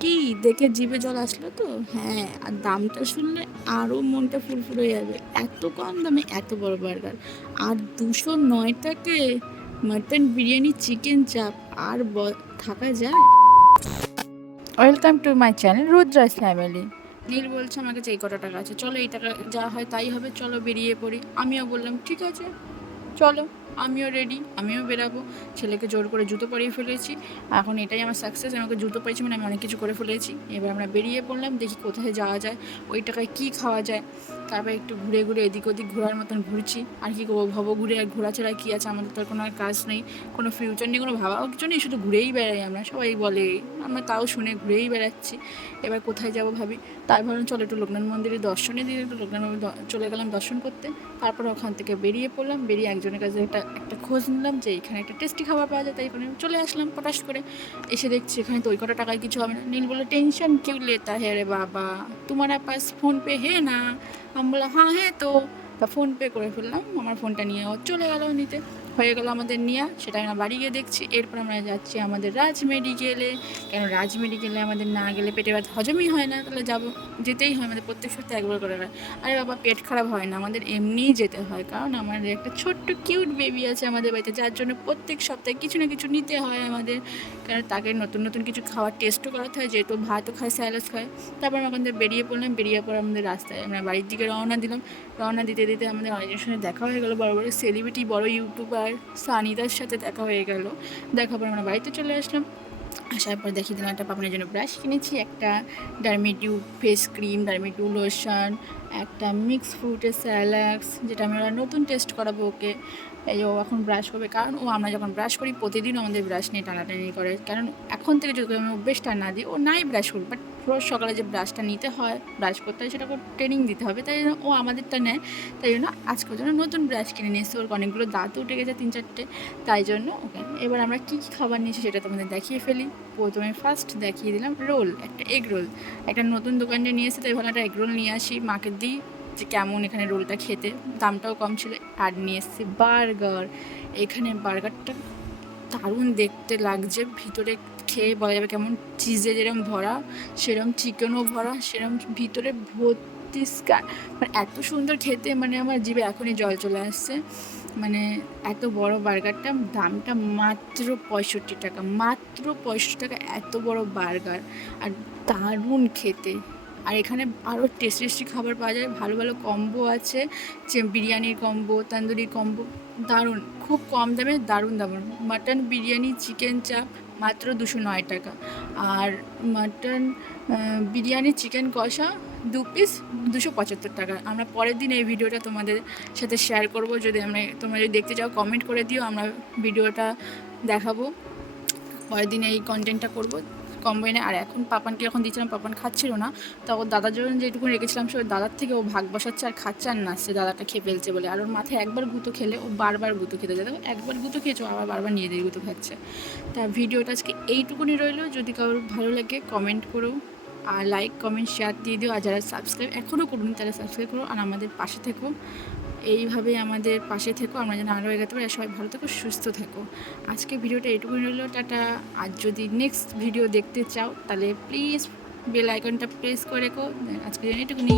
কি দেখে জিভে জল আসলো তো? হ্যাঁ, আর দামটা শুনলে আরো মনটা ফুরফুরে হয়ে যাবে। এত কম দামে এত বড় বার্গার। আর ২০৯ টাকায় মাটন বিরিয়ানি, চিকেন চাপ আর থাকা যায়? Welcome to my channel Rudra's family. Neel বলছে আমার কাছে এই কটা টাকা আছে, চলো এই টাকা যা হয় তাই হবে, চলো বেরিয়ে পড়ি। আমিও বললাম ঠিক আছে চলো, আমিও রেডি, আমিও বেরাবো। ছেলেকে জোর করে জুতো পরিয়ে ফেলেছি। এখন এটাই আমার সাকসেস, আমাকে জুতো পরিয়েছি মানে আমি অনেক কিছু করে ফেলেছি। এবার আমরা বেরিয়ে পড়লাম, দেখি কোথায় যাওয়া যায়, ওই টাকায় কী খাওয়া যায়। তারপর একটু ঘুরে ঘুরে এদিক ওদিক ঘোরার মতন ঘুরছি। আর কি করবো, ভব ঘুরে আর ঘোরা ছাড়া কী আছে, আমাদের তো আর কোনো আর কাজ নেই, কোনো ফিউচার নেই, কোনো ভাবাও কিছু নেই, শুধু ঘুরেই বেড়াই আমরা। সবাই বলে, আমরা তাও শুনে ঘুরেই বেড়াচ্ছি। এবার কোথায় যাবো ভাবি, তাই ভাবলাম চলো একটু লোকনাথ মন্দিরে দর্শনে দিয়ে, একটু লোকনাথ মন্দির চলে গেলাম দর্শন করতে। তারপর ওখান থেকে বেরিয়ে পড়লাম, বেরিয়ে একজনের কাছে একটা খোঁজ নিলাম যে এখানে একটা টেস্টি খাবার পাওয়া যায়, তাই এখানে চলে আসলাম পটাশ করে। এসে দেখছি এখানে তো ওই কটা টাকায় কিছু হবে না। নীল বলে টেনশন কিউ লেতা হে রে বাবা, তোমার পাস ফোন পে হে না? আমি বললাম হ্যাঁ হ্যাঁ, তো তা ফোন পে করে ফেললাম। আমার ফোনটা নিয়ে ও চলে গেল নিতে। হয়ে গেল আমাদের নেওয়া, সেটা আমরা বাড়ি গিয়ে দেখছি। এরপর আমরা যাচ্ছি আমাদের রাজ মেডিকেলে। কেন রাজ মেডিকেলে আমাদের না গেলে পেটে ব্যথা হজমই হয় না, তাহলে যাবো, যেতেই হয় আমাদের, প্রত্যেক সপ্তাহে একবার করে হয়। আরে বাবা, পেট খারাপ হয় না, আমাদের এমনিই যেতে হয়, কারণ আমাদের একটা ছোট্ট কিউট বেবি আছে আমাদের বাড়িতে, যার জন্য প্রত্যেক সপ্তাহে কিছু না কিছু নিতে হয় আমাদের। কারণ তাকে নতুন নতুন কিছু খাওয়ার টেস্টও করাতে হয়, যেহেতু ভাতও খায়, স্যালাড খায়। তারপর আমরা ওখান থেকে বেরিয়ে পড়লাম, বেরিয়ে পড়ে আমাদের রাস্তায় আমরা বাড়ির দিকে রওনা দিলাম। রওনা দিতে দিতে আমাদের অনেকের সঙ্গে দেখা হয়ে গেলো, বড় বড় সেলিব্রিটি, বড় ইউটিউবার সানিদার সাথে দেখা হয়ে গেল। দেখার পর আমরা বাড়িতে চলে আসলাম। আসার পর দেখি দিলাম একটা পাপনের জন্য ব্রাশ কিনেছি, একটা ডারমেডিউ ফেস ক্রিম, ডারমেডিউ লোশন, একটা মিক্স ফ্রুটের স্যালাক্স, যেটা আমি ওরা নতুন টেস্ট করাবো ওকে। এই ও এখন ব্রাশ করবে, কারণ ও আমরা যখন ব্রাশ করি প্রতিদিন আমাদের ব্রাশ নিয়ে টানাটানি করে, কারণ এখন থেকে যদি আমি অভ্যেসটা না দিই ও নাই ব্রাশ করবে, বাট রোজ সকালে যে ব্রাশটা নিতে হয়, ব্রাশ করতে হয়, সেটাকে ট্রেনিং দিতে হবে, তাই জন্য ও আমাদেরটা নেয়। তাই জন্য আজকের জন্য নতুন ব্রাশ কিনে নিয়ে এসছে, ওর অনেকগুলো দাঁত উঠে গেছে 3-4টে, তাই জন্য ওকে। এবার আমরা কী কী খাবার নিয়েছি সেটা তোমাদের দেখিয়ে ফেলি। প্রথমে ফার্স্ট দেখিয়ে দিলাম রোল, একটা এগ রোল। একটা নতুন দোকানে নিয়ে এসে, তাই ভালো একটা এগ রোল নিয়ে আসি, মাকে দিই যে কেমন এখানে রোলটা খেতে, দামটাও কম ছিল। আর নিয়ে এসেছি বার্গার। এখানে বার্গারটা দারুণ দেখতে লাগছে, ভিতরে খেয়ে বলা যাবে কেমন, চিজে যেরকম ভরা সেরম চিকেনও ভরা, সেরম ভিতরে ভর্তি মানে এত সুন্দর খেতে, মানে আমার জিভে এখনই জল চলে আসছে। মানে এত বড় বার্গারটা, দামটা মাত্র 65 টাকা, মাত্র 65 টাকা, এত বড় বার্গার, আর দারুণ খেতে। আর এখানে আরও টেস্টি টেস্টি খাবার পাওয়া যায়, ভালো ভালো কম্বো আছে, যে বিরিয়ানির কম্বো, তন্দুরি কম্বো, দারুণ, খুব কম দামে দারুণ দাম। মাটন বিরিয়ানি, চিকেন চাপ মাত্র 209 টাকা। আর মাটন বিরিয়ানি, চিকেন কষা 2 পিস 275 টাকা। আমরা পরের দিন এই ভিডিওটা তোমাদের সাথে শেয়ার করব, যদি তোমরা যদি দেখতে চাও কমেন্ট করে দিও, আমরা ভিডিওটা দেখাবো, পরের দিন এই কন্টেন্টটা করব কম্বাইনে। আর এখন পাপানকে যখন দিচ্ছিলাম, পাপান খাচ্ছিল না, তা ওর দাদার জন্য যেটুকু রেখেছিলাম সে ওর দাদার থেকে ও ভাগ বসাচ্ছে আর খাচ্ছে, আর নাচছে দাদাটা খেয়ে ফেলছে বলে। আর ওর মাথায় একবার গুঁতো খেলে ও বারবার গুঁতো খেতে যায়, দেখো একবার গুঁতো খেয়েছো আবার বারবার নিয়ে দিয়ে গুঁতো খাচ্ছে। তা ভিডিওটা আজকে এইটুকুনি রইলো, যদি কারোর ভালো লাগে কমেন্ট করো, আর লাইক কমেন্ট শেয়ার দিয়ে দিও, আর যারা সাবস্ক্রাইব এখনও করুন তারা সাবস্ক্রাইব করো, আর আমাদের পাশে থেকো, এইভাবেই আমাদের পাশে থেকো, আমরা যেন আরও এগোতে পারি। সবাই ভালো থেকো, সুস্থ থেকো। আজকে ভিডিওটা এইটুকুই রইলো, টাটা। আর যদি নেক্সট ভিডিও দেখতে চাও তাহলে প্লিজ বেল আইকনটা প্রেস করে রেখো। আজকে জন্য এইটুকুনি।